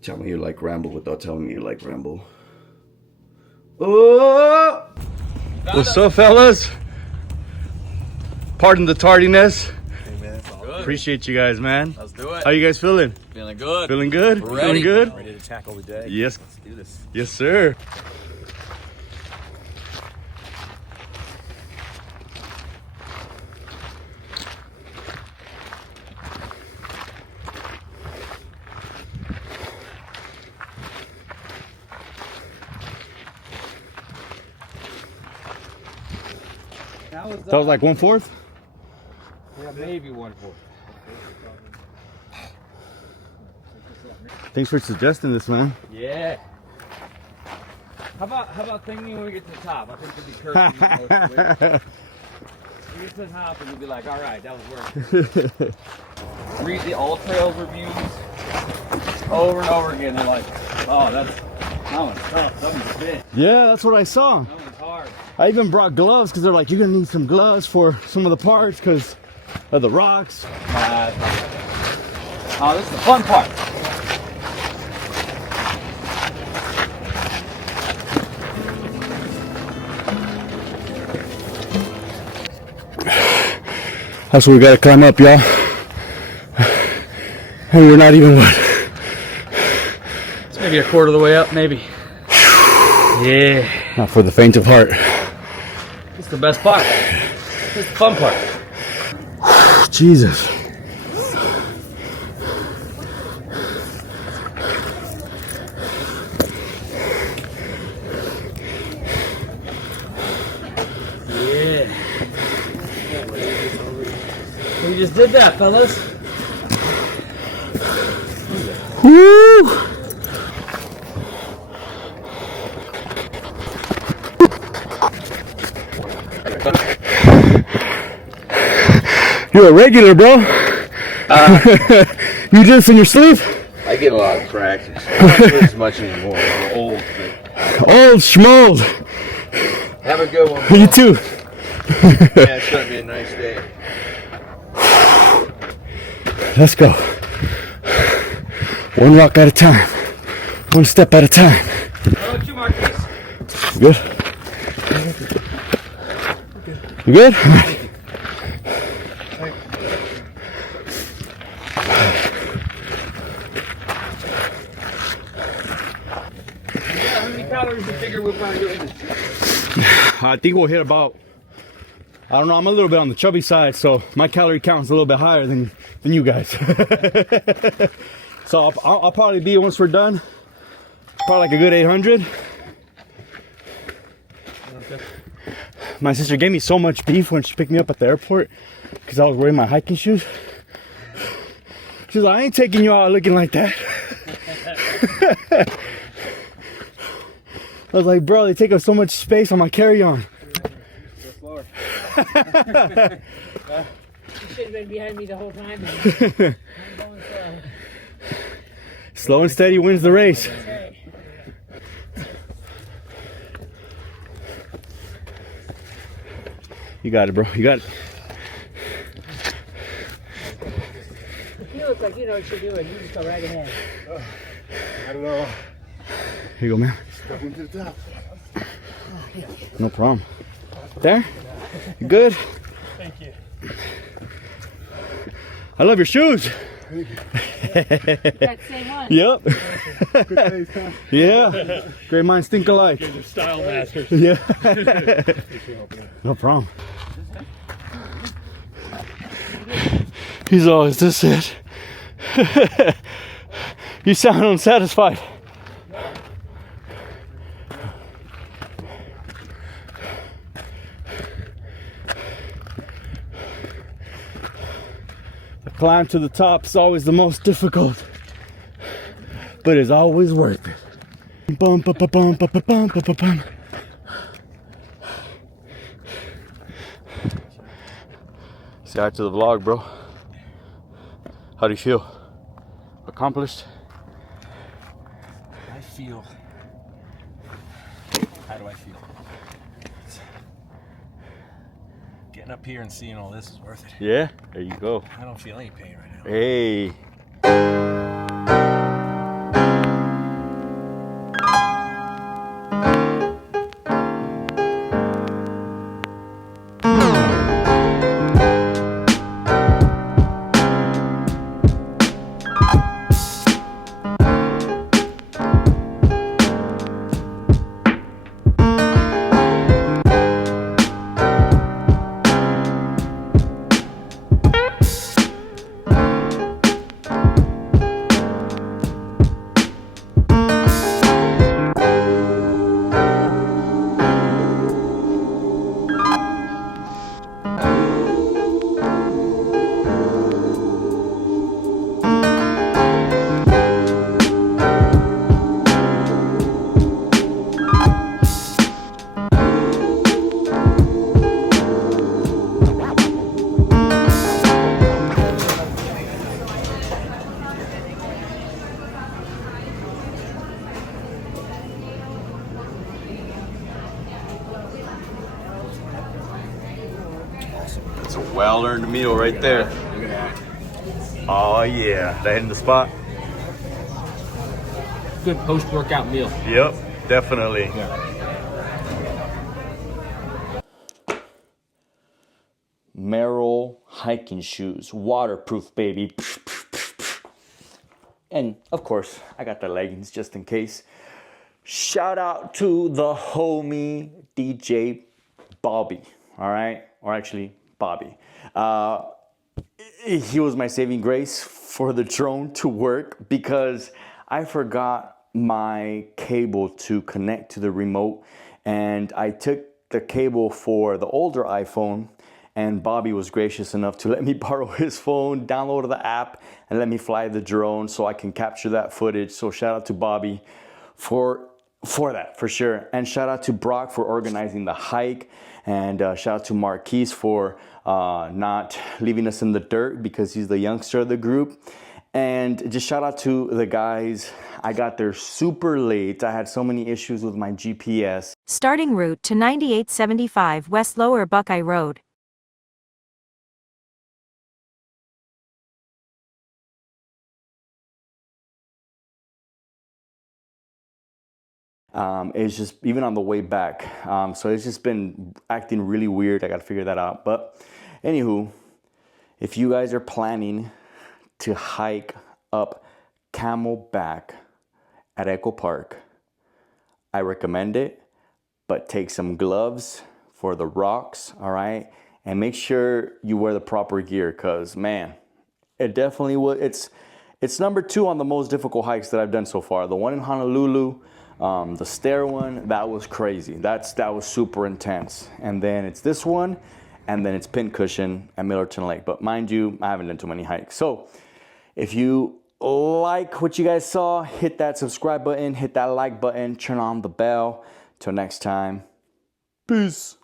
Tell me you like ramble without telling me you like ramble. Oh! What's up, fellas? Pardon the tardiness. Hey, man. Appreciate you guys, man. Let's do it. How you guys feeling? Feeling good. Feeling good? We're ready. Feeling good? Ready to tackle the day. Yes. Let's do this. Yes, sir. That was like 1/4? Yeah, maybe 1/4. Thanks for suggesting this, man. Yeah. How about thinking when we get to the top? I think it'd be cursing most of the way. We get to the top and we'll be like, all right, that was worth it. Read the All Trails reviews over and over again. They're like, oh, that one's tough. That one's big. Yeah, that's what I saw. That one's hard. I even brought gloves because they're like, you're gonna need some gloves for some of the parts because of the rocks. Oh, this is the fun part. That's what we gotta climb up, y'all. And we're not even what? It's maybe 1/4 of the way up, maybe. Yeah. Not for the faint of heart. It's the best part. It's the fun part. Jesus. Yeah. We just did that, fellas. Woo! You're a regular, bro. You do this in your sleep? I get a lot of practice. I don't do as much anymore. I'm old. Old schmold. Have a good one. You too. Yeah, it's gonna be a nice day. Let's go. One rock at a time. One step at a time. How about you, Marcus? You good? You good? All right. Yeah, how many calories you figure we'll probably do in this? I think we'll hit about, I don't know, I'm a little bit on the chubby side, so my calorie count is a little bit higher than you guys. So I'll probably be, once we're done, probably like a good 800. Okay. My sister gave me so much beef when she picked me up at the airport because I was wearing my hiking shoes. She's like, I ain't taking you out looking like that. I was like, bro, they take up so much space on my carry-on. Go slower. You should have been behind me the whole time. Man. I'm going slow. Slow and steady wins the race. That's right. You got it, bro. You got it. You look like you know what you're doing. You just go right ahead. I don't know. Here you go, man. Stepping to the top. No problem. There? You good? Thank you. I love your shoes. That same one. Yep. Good days, huh? Yeah. Great minds think alike. You're style masters. Yeah. No problem. He's all, is this it? You sound unsatisfied. Climb to the top is always the most difficult, but it's always worth it. Bum, ba, ba, bum, ba, ba, bum, ba, ba, bum. Say hi to the vlog, bro. How do you feel? Accomplished? I feel. How do I feel? Getting up here and seeing all this is worth it. Yeah, there you go. I don't feel any pain right now. Hey. It's a well-earned meal right there. Look at that. Oh yeah, that hitting the spot? Good post-workout meal. Yep, definitely. Merrell hiking shoes, waterproof, baby. And of course, I got the leggings just in case. Shout out to the homie DJ Bobby, all right? Or actually, Bobby. He was my saving grace for the drone to work because I forgot my cable to connect to the remote, and I took the cable for the older iPhone, and Bobby was gracious enough to let me borrow his phone, download the app, and let me fly the drone so I can capture that footage. So shout out to Bobby for that, for sure. And shout out to Brock for organizing the hike, and shout out to Marquise for not leaving us in the dirt because he's the youngster of the group. And just shout out to the guys. I got there super late. I had so many issues with my GPS. Starting route to 9875 West Lower Buckeye Road. It's just even on the way back. So it's just been acting really weird. I got to figure that out. But anywho, if you guys are planning to hike up Camelback at Echo Park, I recommend it, but take some gloves for the rocks, all right? And make sure you wear the proper gear, because man, it definitely would. It's number 2 on the most difficult hikes that I've done so far. The one in Honolulu, the stair one, that was crazy. That was super intense. And then it's this one, and then it's Pincushion at Millerton Lake. But mind you, I haven't done too many hikes. So if you like what you guys saw, hit that subscribe button, hit that like button, turn on the bell. Till next time, peace.